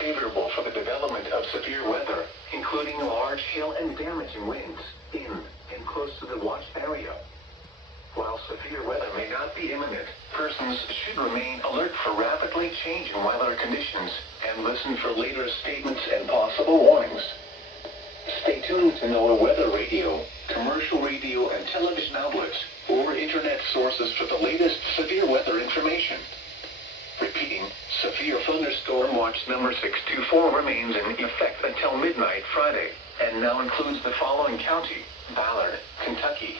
favorable for the development of severe weather, including large hail and damaging winds in and close to the watch area. While severe weather may not be imminent, persons should remain alert for rapidly changing weather conditions and listen for later statements and possible warnings. Stay tuned to NOAA weather radio, commercial radio and television outlets, or internet sources for the latest severe weather information. Repeating, severe thunderstorm watch number 624 remains in effect until midnight Friday, and now includes the following county: Ballard, Kentucky,